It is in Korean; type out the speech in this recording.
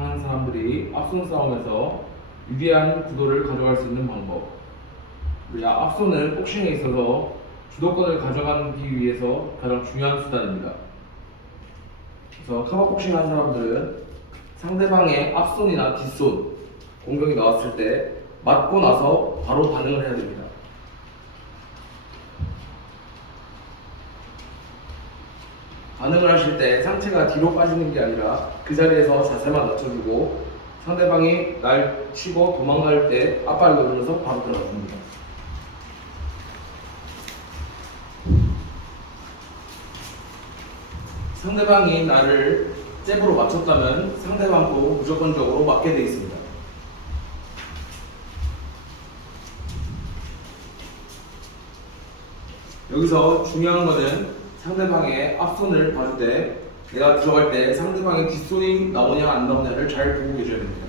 하는 사람들이 앞손 싸움에서 유리한 구도를 가져갈 수 있는 방법. 앞손은 복싱에 있어서 주도권을 가져가기 위해서 가장 중요한 수단입니다. 그래서 카바 복싱 하는 사람들은 상대방의 앞손이나 뒷손 공격이 나왔을 때 맞고 나서 바로 반응을 해야 됩니다. 반응을 하실 때 상체가 뒤로 빠지는 게 아니라 그 자리에서 자세만 낮춰주고 상대방이 날 치고 도망갈 때 앞발 누르면서 바로 들어갑니다. 상대방이 나를 잽으로 맞췄다면 상대방도 무조건적으로 맞게 돼 있습니다. 여기서 중요한 거는 상대방의 앞손을 봐줄 때 내가 들어갈 때 상대방의 뒷손이 나오냐 안 나오냐를 잘 보고 계셔야 됩니다.